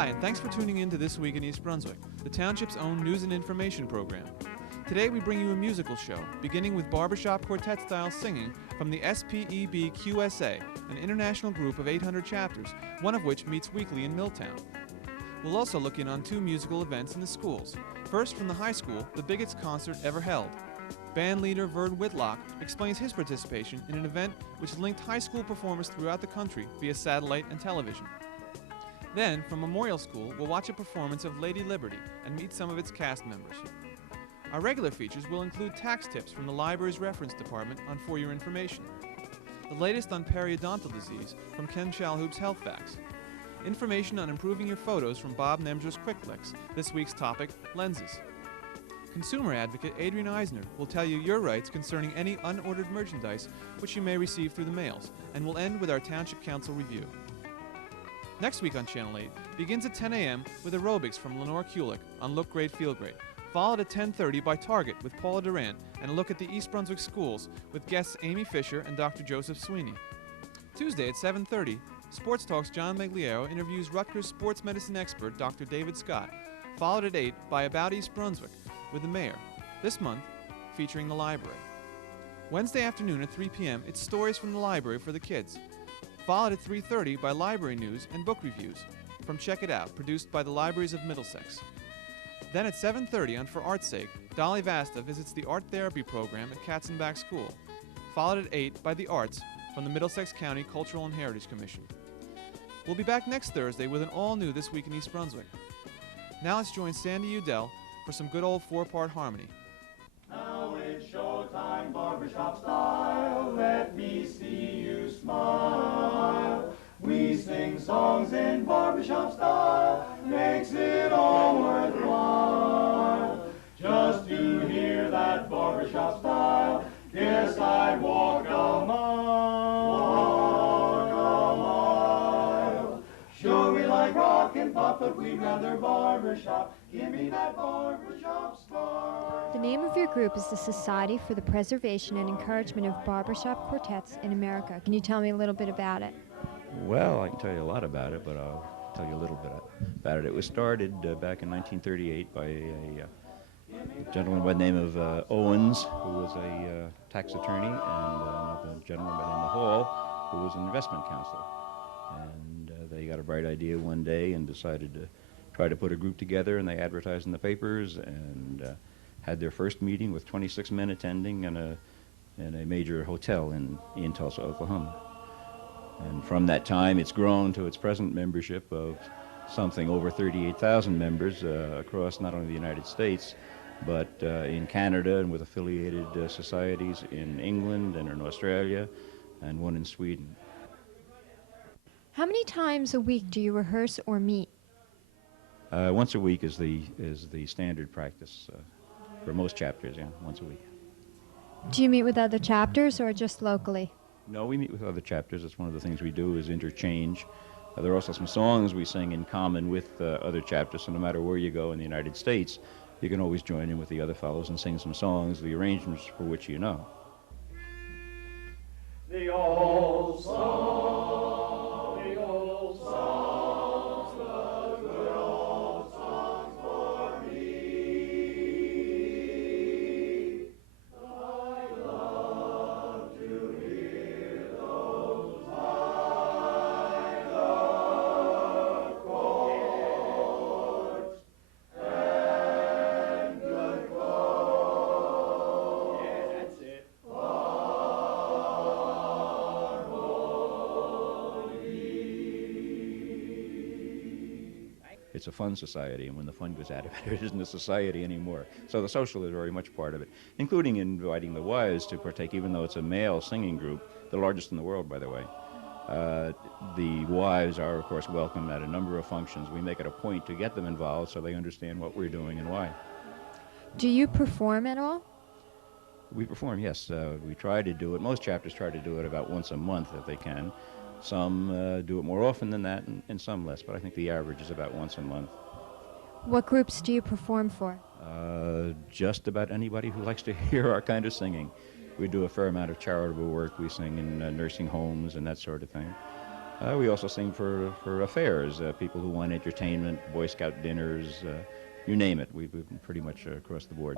Hi, and thanks for tuning in to This Week in East Brunswick, the township's own news and information program. Today we bring you a musical show, beginning with Barbershop Quartet-style singing from the EBHS, an international group of 800 chapters, one of which meets weekly in Milltown. We'll also look in on 2 musical events in the schools. First, from the high school, the biggest concert ever held. Band leader Verd Whitlock explains his participation in an event which linked high school performers throughout the country via satellite and television. Then, from Memorial School, we'll watch a performance of Lady Liberty and meet some of its cast members. Our regular features will include tax tips from the library's reference department on For Your Information, the latest on periodontal disease from Ken Shalhoub's Health Facts, information on improving your photos from Bob Nemger's Quick Licks, this week's topic, lenses. Consumer advocate Adrian Eisner will tell you your rights concerning any unordered merchandise which you may receive through the mails, and we'll end with our Township Council review. Next week on Channel 8 begins at 10 a.m. with aerobics from Lenore Kulik on Look Great, Feel Great, followed at 10:30 by Target with Paula Durant and a look at the East Brunswick schools with guests Amy Fisher and Dr. Joseph Sweeney. Tuesday at 7:30, Sports Talk's John Megliero interviews Rutgers sports medicine expert Dr. David Scott, followed at 8 by About East Brunswick with the mayor, this month featuring the library. Wednesday afternoon at 3 p.m., it's Stories from the Library for the kids, followed at 3:30 by library news and book reviews from Check It Out, produced by the Libraries of Middlesex. Then at 7:30 on For Art's Sake, Dolly Vasta visits the art therapy program at Katzenbach School, followed at 8 by The Arts from the Middlesex County Cultural and Heritage Commission. We'll be back next Thursday with an all-new This Week in East Brunswick. Now let's join Sandy Udell for some good old 4-part harmony. Now it's showtime, barbershop style, let me see you smile. We sing songs in barbershop style, makes it all worthwhile. Just to hear that barbershop style, guess I'd walk a mile. Sure we like rock and pop, but we'd rather barbershop. Give me that barbershop style. The name of your group is the Society for the Preservation and Encouragement of Barbershop Quartets in America. Can you tell me a little bit about it? Well, I can tell you a lot about it, but I'll tell you a little bit about it. It was started back in 1938 by a gentleman by the name of Owens, who was a tax attorney, and another gentleman by the name of Hall, who was an investment counselor. And they got a bright idea one day and decided to try to put a group together, and they advertised in the papers and had their first meeting with 26 men attending in a major hotel in Tulsa, Oklahoma. And from that time, it's grown to its present membership of something over 38,000 members across not only the United States, but in Canada and with affiliated societies in England and in Australia, and one in Sweden. How many times a week do you rehearse or meet? Once a week is the standard practice for most chapters, yeah, once a week. Do you meet with other chapters or just locally? No, we meet with other chapters. That's one of the things we do is interchange. There are also some songs we sing in common with other chapters, so no matter where you go in the United States, you can always join in with the other fellows and sing some songs, the arrangements for which you know. The old song, the old songs, the good old songs for me. I love to hear those minor chords and good chords. Yeah, that's it. It's a fun society, and when the fun goes out of it, it isn't a society anymore. So the social is very much part of it, including inviting the wives to partake, even though it's a male singing group, the largest in the world, by the way. The wives are, of course, welcome at a number of functions. We make it a point to get them involved so they understand what we're doing and why. Do you perform at all? We perform, yes. We try to do it. Most chapters try to do it about once a month if they can. Some do it more often than that, and some less, but I think the average is about once a month. What groups do you perform for? Just about anybody who likes to hear our kind of singing. We do a fair amount of charitable work. We sing in nursing homes and that sort of thing. We also sing for affairs, people who want entertainment, Boy Scout dinners, you name it. We've been pretty much across the board.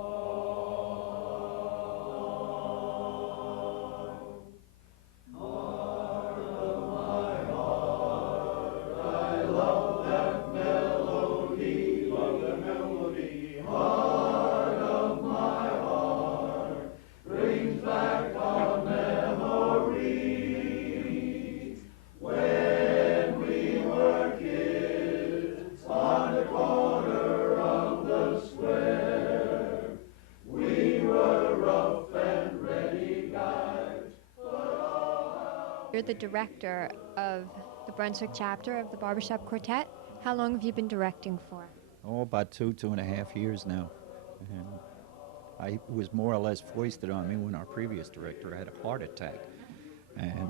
You're the director of the Brunswick chapter of the Barbershop Quartet. How long have you been directing for? Oh, about 2.5 years now. And it was more or less foisted on me when our previous director had a heart attack. And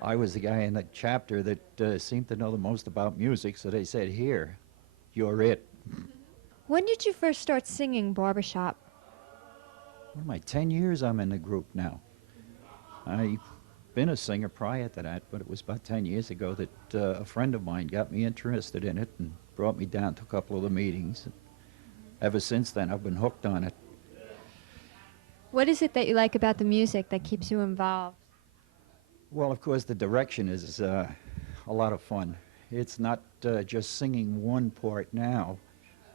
I was the guy in the chapter that seemed to know the most about music, so they said, "Here, you're it." When did you first start singing barbershop? What am I, 10 years I'm in the group now. I've been a singer prior to that, but it was about 10 years ago that a friend of mine got me interested in it and brought me down to a couple of the meetings. Ever since then, I've been hooked on it. What is it that you like about the music that keeps you involved? Well, of course, the direction is a lot of fun. It's not just singing one part now.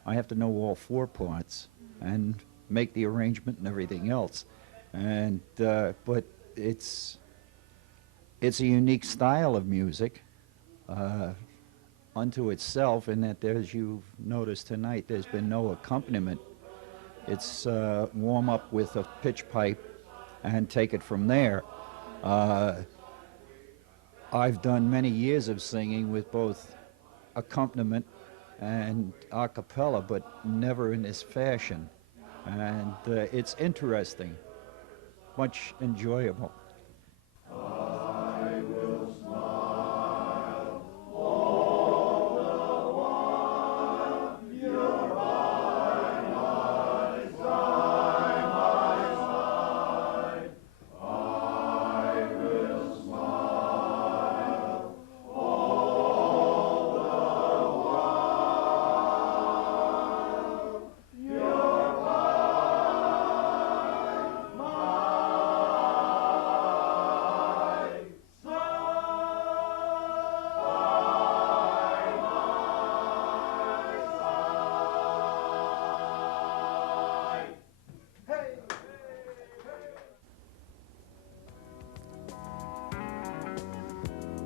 I have to know all 4 parts and make the arrangement and everything else. And but it's a unique style of music unto itself, in that, as you've noticed tonight, there's been no accompaniment. It's warm up with a pitch pipe and take it from there. I've done many years of singing with both accompaniment and a cappella, but never in this fashion. And it's interesting, much enjoyable.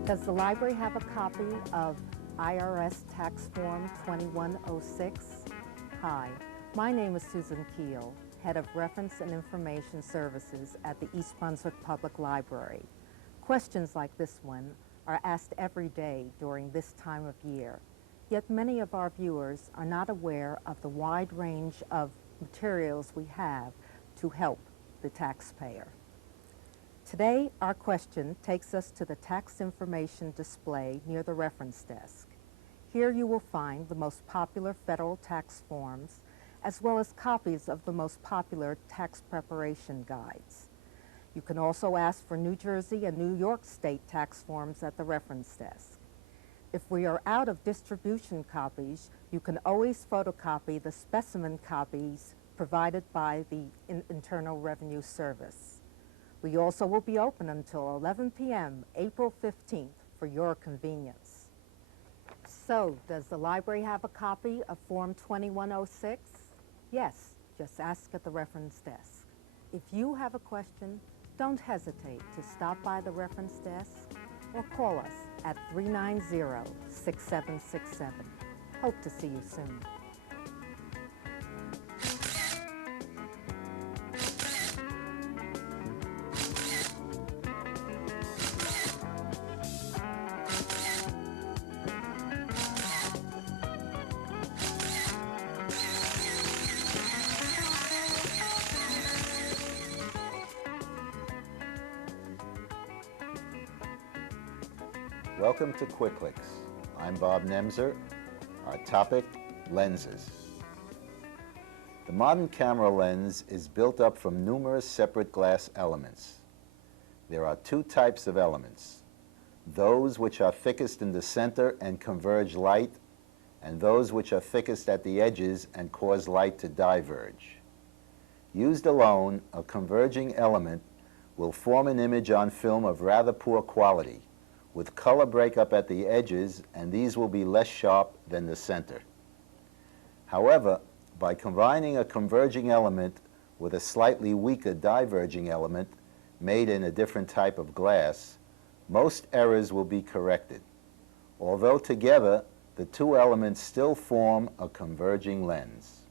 Does the library have a copy of IRS Tax Form 2106? Hi, my name is Susan Keel, Head of Reference and Information Services at the East Brunswick Public Library. Questions like this one are asked every day during this time of year, yet many of our viewers are not aware of the wide range of materials we have to help the taxpayer. Today, our question takes us to the tax information display near the reference desk. Here you will find the most popular federal tax forms, as well as copies of the most popular tax preparation guides. You can also ask for New Jersey and New York state tax forms at the reference desk. If we are out of distribution copies, you can always photocopy the specimen copies provided by the Internal Revenue Service. We also will be open until 11 p.m. April 15th for your convenience. So, does the library have a copy of Form 2106? Yes, just ask at the reference desk. If you have a question, don't hesitate to stop by the reference desk or call us at 390-6767. Hope to see you soon. Welcome to Quick Licks. I'm Bob Nemser. Our topic, lenses. The modern camera lens is built up from numerous separate glass elements. There are 2 types of elements, those which are thickest in the center and converge light, and those which are thickest at the edges and cause light to diverge. Used alone, a converging element will form an image on film of rather poor quality, with color breakup at the edges, and these will be less sharp than the center. However, by combining a converging element with a slightly weaker diverging element made in a different type of glass, most errors will be corrected. Although together, the two elements still form a converging lens.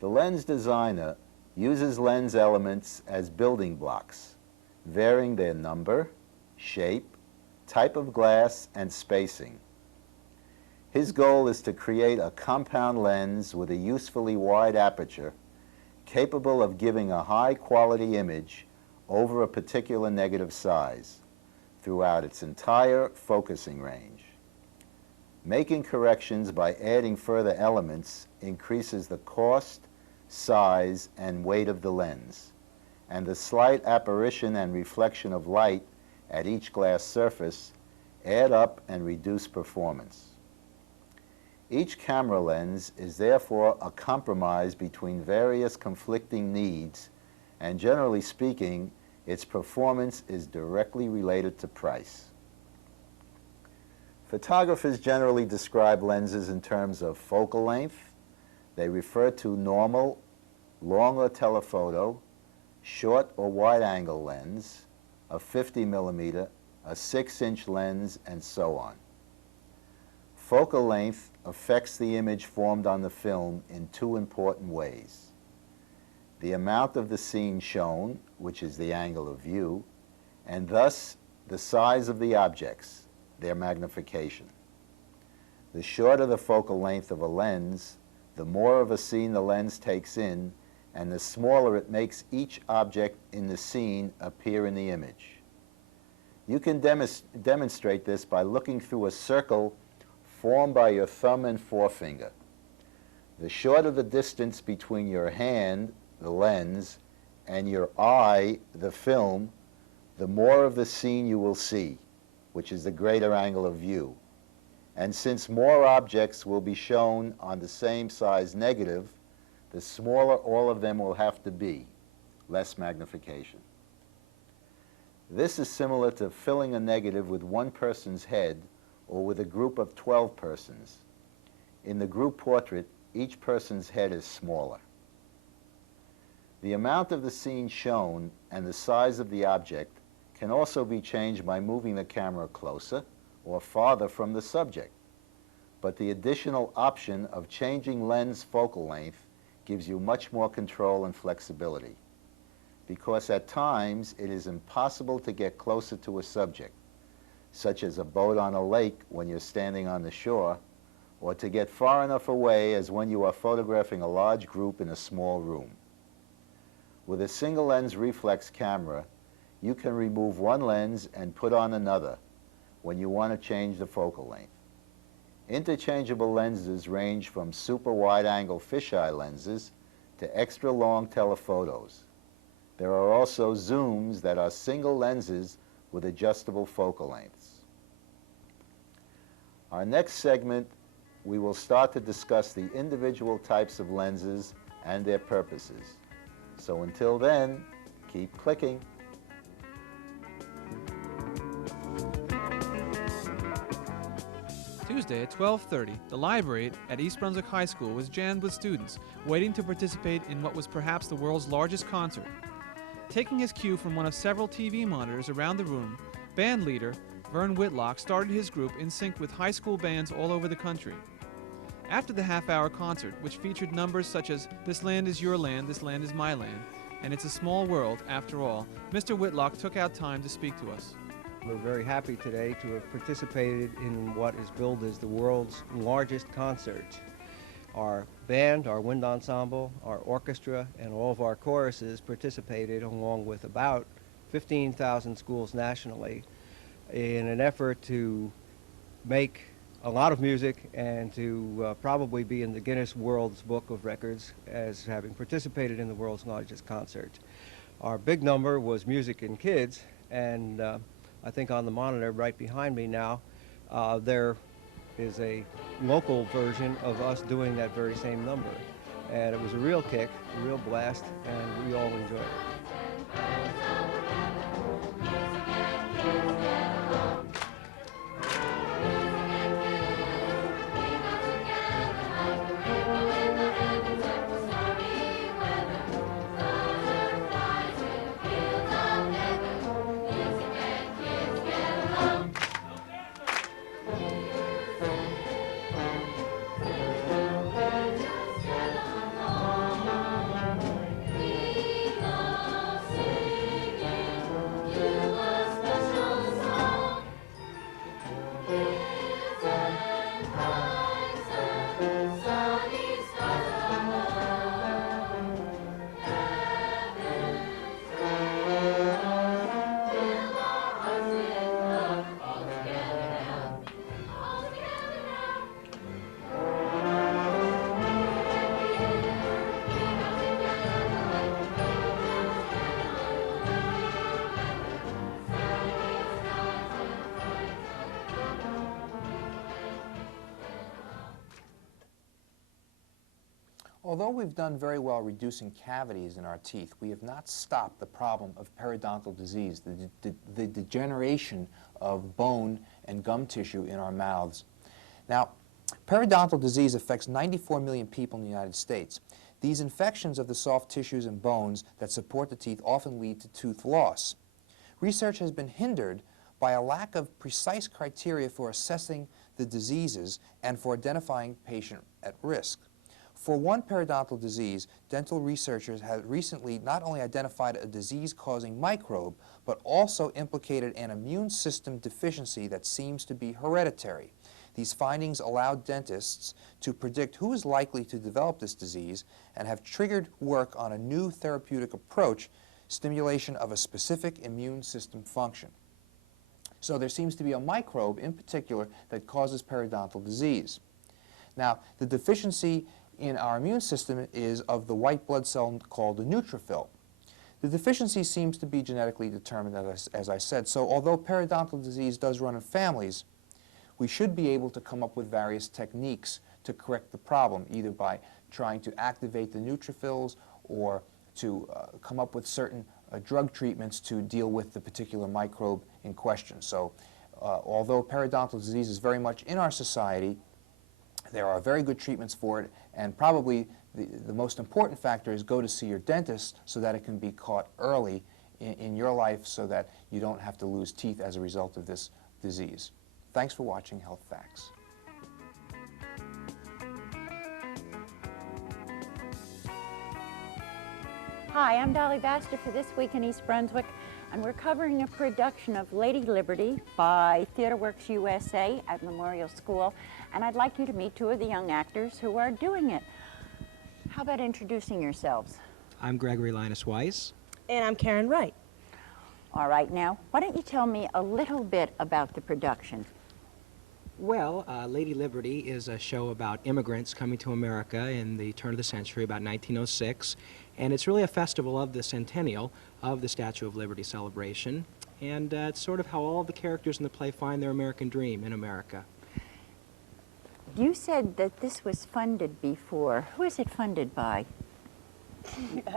The lens designer uses lens elements as building blocks, varying their number, shape, type of glass, and spacing. His goal is to create a compound lens with a usefully wide aperture capable of giving a high-quality image over a particular negative size throughout its entire focusing range. Making corrections by adding further elements increases the cost, size, and weight of the lens, and the slight apparition and reflection of light at each glass surface add up and reduce performance. Each camera lens is therefore a compromise between various conflicting needs, and generally speaking, its performance is directly related to price. Photographers generally describe lenses in terms of focal length. They refer to normal, long or telephoto, short or wide-angle lens, a 50 millimeter, a 6-inch lens, and so on. Focal length affects the image formed on the film in two important ways. The amount of the scene shown, which is the angle of view, and thus the size of the objects, their magnification. The shorter the focal length of a lens, the more of a scene the lens takes in, and the smaller it makes each object in the scene appear in the image. You can demonstrate this by looking through a circle formed by your thumb and forefinger. The shorter the distance between your hand, the lens, and your eye, the film, the more of the scene you will see, which is the greater angle of view. And since more objects will be shown on the same size negative, the smaller all of them will have to be, less magnification. This is similar to filling a negative with one person's head or with a group of 12 persons. In the group portrait, each person's head is smaller. The amount of the scene shown and the size of the object can also be changed by moving the camera closer or farther from the subject. But the additional option of changing lens focal length gives you much more control and flexibility, because at times it is impossible to get closer to a subject, such as a boat on a lake when you're standing on the shore, or to get far enough away as when you are photographing a large group in a small room. With a single lens reflex camera, you can remove one lens and put on another when you want to change the focal length. Interchangeable lenses range from super wide-angle fisheye lenses to extra long telephotos. There are also zooms that are single lenses with adjustable focal lengths. Our next segment, we will start to discuss the individual types of lenses and their purposes. So until then, keep clicking. Tuesday at 12:30, the library at East Brunswick High School was jammed with students waiting to participate in what was perhaps the world's largest concert. Taking his cue from one of several TV monitors around the room, band leader Vern Whitlock started his group in sync with high school bands all over the country. After the half-hour concert, which featured numbers such as "This Land Is Your Land, This Land Is My Land," and "It's a Small World, After All," Mr. Whitlock took out time to speak to us. We're very happy today to have participated in what is billed as the world's largest concert. Our band, our wind ensemble, our orchestra, and all of our choruses participated along with about 15,000 schools nationally in an effort to make a lot of music and to probably be in the Guinness World's Book of Records as having participated in the world's largest concert. Our big number was music and kids, and I think on the monitor right behind me now, there is a local version of us doing that very same number. And it was a real kick, a real blast, and we all enjoyed it. Although we've done very well reducing cavities in our teeth, we have not stopped the problem of periodontal disease, the degeneration of bone and gum tissue in our mouths. Now, periodontal disease affects 94 million people in the United States. These infections of the soft tissues and bones that support the teeth often lead to tooth loss. Research has been hindered by a lack of precise criteria for assessing the diseases and for identifying patient at risk. For one periodontal disease, dental researchers have recently not only identified a disease-causing microbe, but also implicated an immune system deficiency that seems to be hereditary. These findings allowed dentists to predict who is likely to develop this disease and have triggered work on a new therapeutic approach, stimulation of a specific immune system function. So there seems to be a microbe in particular that causes periodontal disease. Now, the deficiency in our immune system is of the white blood cell called the neutrophil. The deficiency seems to be genetically determined, as I said, so although periodontal disease does run in families, we should be able to come up with various techniques to correct the problem, either by trying to activate the neutrophils or to come up with certain drug treatments to deal with the particular microbe in question. So although periodontal disease is very much in our society, there are very good treatments for it, and probably the most important factor is go to see your dentist so that it can be caught early in your life so that you don't have to lose teeth as a result of this disease. Thanks for watching Health Facts. Hi, I'm Dolly Baxter for This Week in East Brunswick, and we're covering a production of Lady Liberty by Theatre Works USA at Memorial School, and I'd like you to meet two of the young actors who are doing it. How about introducing yourselves? I'm Gregory Linus Weiss. And I'm Karen Wright. All right, now, why don't you tell me a little bit about the production? Well, Lady Liberty is a show about immigrants coming to America in the turn of the century, about 1906, and it's really a festival of the centennial of the Statue of Liberty celebration, and it's sort of how all the characters in the play find their American dream in America. You said that this was funded before. Who is it funded by?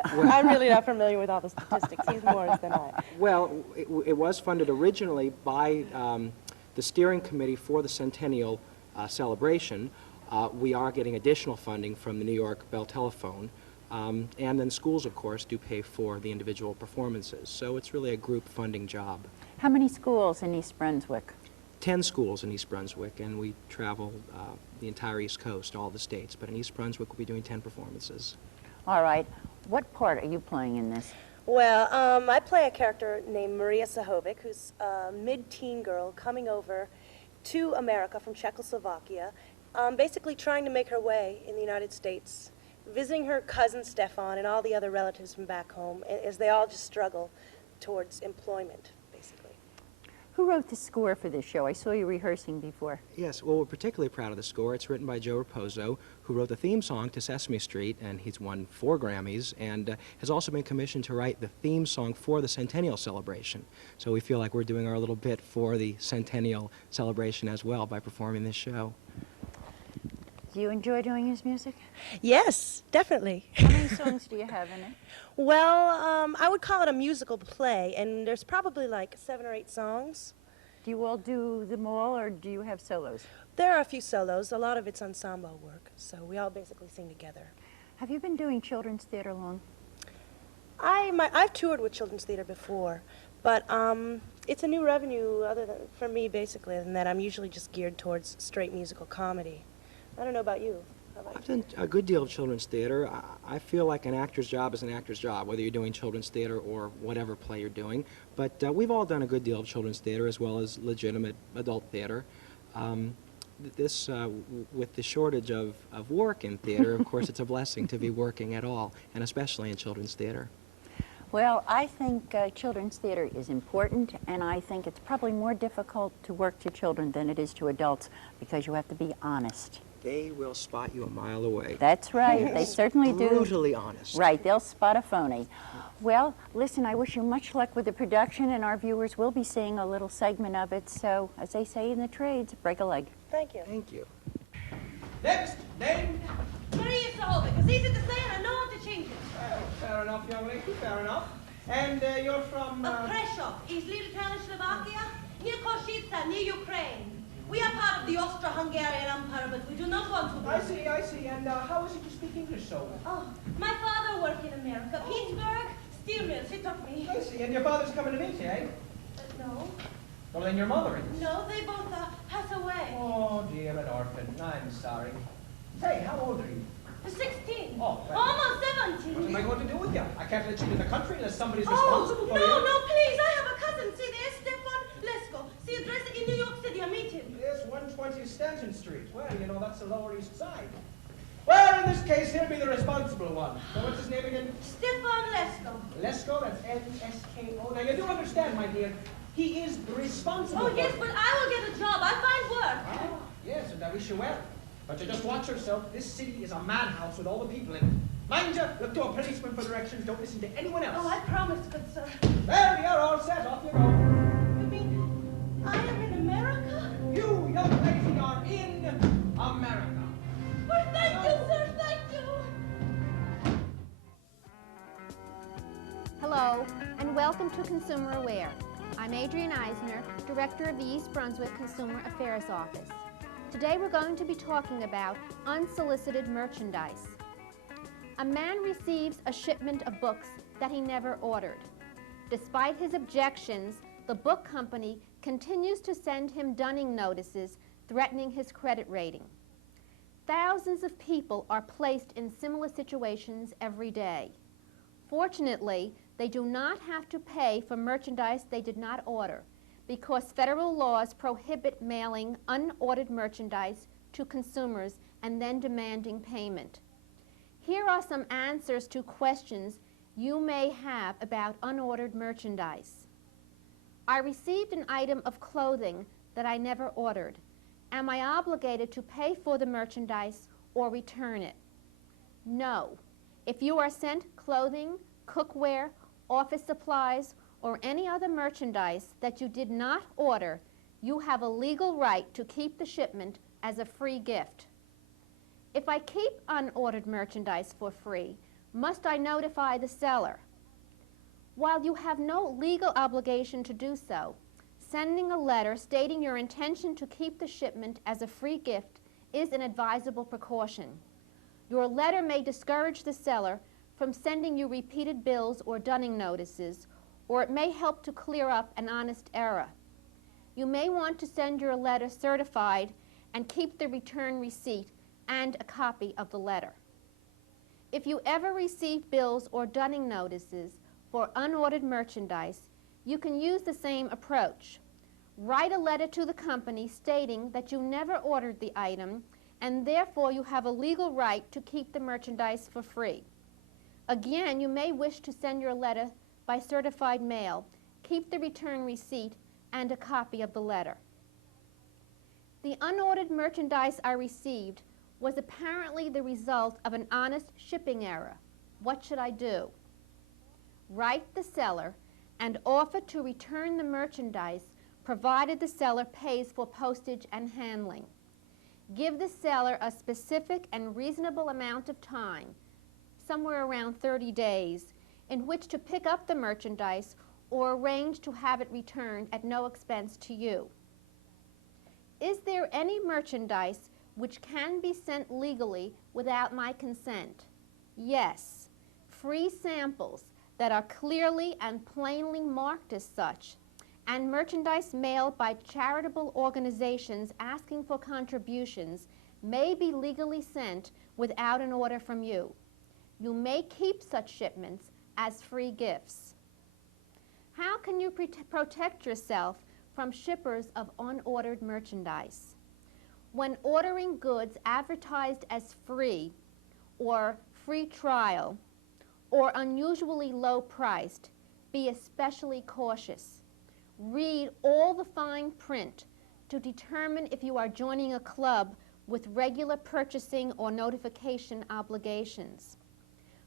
I'm really not familiar with all the statistics. He's more than I. Well, it was funded originally by the steering committee for the centennial celebration. We are getting additional funding from the New York Bell Telephone, and then schools, of course, do pay for the individual performances. So it's really a group funding job. How many schools in East Brunswick? 10 schools in East Brunswick, and we travel the entire East Coast, all the states. But in East Brunswick, we'll be doing 10 performances. All right. What part are you playing in this? Well, I play a character named Maria Sahovic, who's a mid-teen girl coming over to America from Czechoslovakia, basically trying to make her way in the United States, visiting her cousin Stefan and all the other relatives from back home, as they all just struggle towards employment, basically. Who wrote the score for this show? I saw you rehearsing before. Yes, well, we're particularly proud of the score. It's written by Joe Raposo, who wrote the theme song to Sesame Street, and he's won 4 Grammys, and has also been commissioned to write the theme song for the Centennial Celebration. So we feel like we're doing our little bit for the Centennial Celebration as well by performing this show. Do you enjoy doing his music? Yes, definitely. How many songs do you have in it? Well, I would call it a musical play, and there's probably like 7 or 8 songs. Do you all do them all, or do you have solos? There are a few solos. A lot of it's ensemble work, so we all basically sing together. Have you been doing children's theater long? I've toured with children's theater before, but it's a new revenue other than for me, basically, and that I'm usually just geared towards straight musical comedy. I don't know about you. How about I've done a good deal of children's theater. I feel like an actor's job is an actor's job, whether you're doing children's theater or whatever play you're doing. But we've all done a good deal of children's theater as well as legitimate adult theater. With the shortage of work in theater, of course, it's a blessing to be working at all, and especially in children's theater. Well, I think children's theater is important, and I think it's probably more difficult to work to children than it is to adults because you have to be honest. They will spot you a mile away. That's right. They certainly do. Brutally honest. Right. They'll spot a phony. Well, listen, I wish you much luck with the production, and our viewers will be seeing a little segment of it. So, as they say in the trades, break a leg. Thank you. Thank you. Next, name? Maria Solvik. It's easy to say, and I know how to change it. Fair enough, young lady, fair enough. And you're from... Prešov, East Little Town in Slovakia, near Košice, near Ukraine. We are part of the Austro-Hungarian Empire, but we do not want to be. I see. And how is it you speak English so well? Oh, my father worked in America. Pittsburgh, steel mills, he took me. I see, and your father's coming to meet you, eh? No. Well, then your mother is. No, they both passed away. Oh, dear, an orphan. I'm sorry. Say, how old are you? 16. Oh, well. Almost What 17. am I going to do with you? I can't let you to the country unless somebody's Oh, responsible for you. no, please. I have a cousin. See, there's Stefan Lesko. See, address in New York City. I meet him. Yes, 120 Stanton Street. Well, you know, that's the Lower East Side. Well, in this case, he'll be the responsible one. So what's his name again? Stefan Lesko. Lesko, that's L-E-S-K-O. Now, you do understand, my dear, he is responsible. Oh, yes, but I will get a job. I'll find work. Ah, yes, and I wish you well. But you just watch yourself. This city is a madhouse with all the people in it. Mind you, look to a policeman for directions. Don't listen to anyone else. Oh, I promise, good sir. Well, you're all set. Off you go. You mean I am in America? You, young lady, are in America. Oh, thank you, sir. Thank you. Hello, and welcome to Consumer Aware. I'm Adrienne Eisner, Director of the East Brunswick Consumer Affairs Office. Today we're going to be talking about unsolicited merchandise. A man receives a shipment of books that he never ordered. Despite his objections, the book company continues to send him dunning notices threatening his credit rating. Thousands of people are placed in similar situations every day. Fortunately, they do not have to pay for merchandise they did not order, because federal laws prohibit mailing unordered merchandise to consumers and then demanding payment. Here are some answers to questions you may have about unordered merchandise. I received an item of clothing that I never ordered. Am I obligated to pay for the merchandise or return it? No. If you are sent clothing, cookware, office supplies, or any other merchandise that you did not order, you have a legal right to keep the shipment as a free gift. If I keep unordered merchandise for free, must I notify the seller? While you have no legal obligation to do so, sending a letter stating your intention to keep the shipment as a free gift is an advisable precaution. Your letter may discourage the seller from sending you repeated bills or dunning notices, or it may help to clear up an honest error. You may want to send your letter certified and keep the return receipt and a copy of the letter. If you ever receive bills or dunning notices for unordered merchandise, you can use the same approach. Write a letter to the company stating that you never ordered the item and therefore you have a legal right to keep the merchandise for free. Again, you may wish to send your letter by certified mail. Keep the return receipt and a copy of the letter. The unordered merchandise I received was apparently the result of an honest shipping error. What should I do? Write the seller and offer to return the merchandise provided the seller pays for postage and handling. Give the seller a specific and reasonable amount of time, somewhere around 30 days, in which to pick up the merchandise or arrange to have it returned at no expense to you. Is there any merchandise which can be sent legally without my consent? Yes. Free samples that are clearly and plainly marked as such, and merchandise mailed by charitable organizations asking for contributions may be legally sent without an order from you. You may keep such shipments as free gifts. How can you protect yourself from shippers of unordered merchandise? When ordering goods advertised as free or free trial or unusually low priced, be especially cautious. Read all the fine print to determine if you are joining a club with regular purchasing or notification obligations.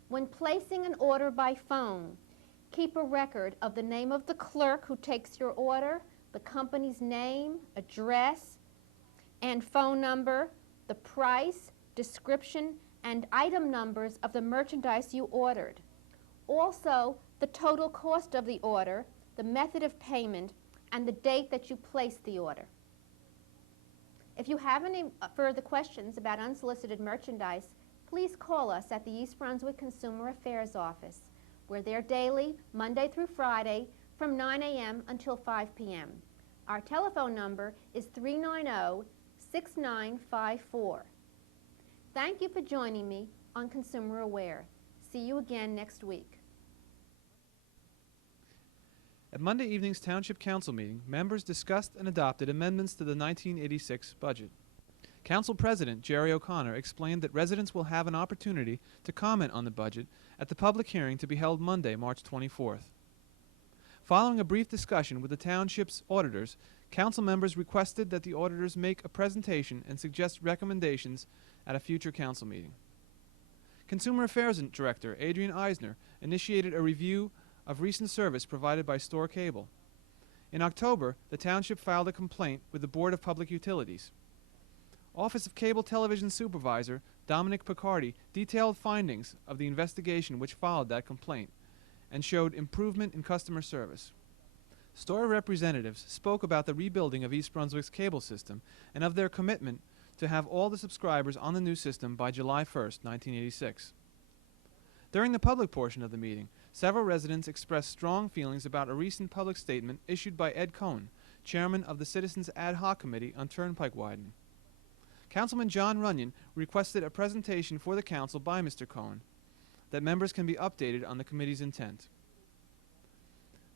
When placing an order by phone, keep a record of the name of the clerk who takes your order, the company's name, address, and phone number, the price, description, and item numbers of the merchandise you ordered. Also, the total cost of the order, the method of payment, and the date that you placed the order. If you have any further questions about unsolicited merchandise, please call us at the East Brunswick Consumer Affairs Office. We're there daily, Monday through Friday, from 9 a.m. until 5 p.m. Our telephone number is 390-6954. Thank you for joining me on Consumer Aware. See you again next week. At Monday evening's Township Council meeting, members discussed and adopted amendments to the 1986 budget. Council President Jerry O'Connor explained that residents will have an opportunity to comment on the budget at the public hearing to be held Monday, March 24th. Following a brief discussion with the Township's auditors, Council members requested that the auditors make a presentation and suggest recommendations at a future Council meeting. Consumer Affairs Director Adrian Eisner initiated a review of recent service provided by Store Cable. In October, the Township filed a complaint with the Board of Public Utilities. Office of Cable Television Supervisor Dominic Picardi detailed findings of the investigation which followed that complaint and showed improvement in customer service. Store representatives spoke about the rebuilding of East Brunswick's cable system and of their commitment to have all the subscribers on the new system by July 1st, 1986. During the public portion of the meeting, several residents expressed strong feelings about a recent public statement issued by Ed Cohn, chairman of the Citizens Ad Hoc Committee on Turnpike Widening. Councilman John Runyon requested a presentation for the council by Mr. Cohn that members can be updated on the committee's intent.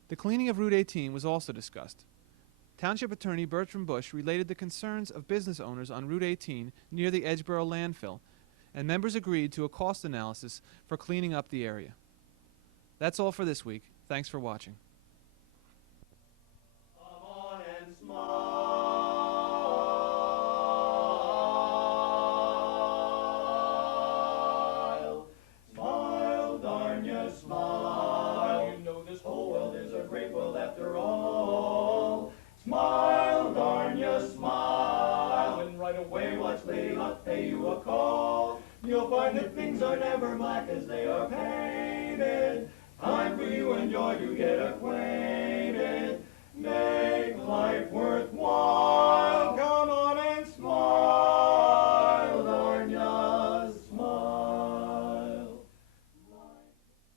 The cleaning of Route 18 was also discussed. Township Attorney Bertram Bush related the concerns of business owners on Route 18 near the Edgeboro landfill, and members agreed to a cost analysis for cleaning up the area. That's all for this week. Thanks for watching. Come on and smile. Smile, darn you, smile. You know this whole world is a great world after all. Smile, darn you, smile. And right away watch Lady Luck pay you a call. You'll find that things are never black as they are painted.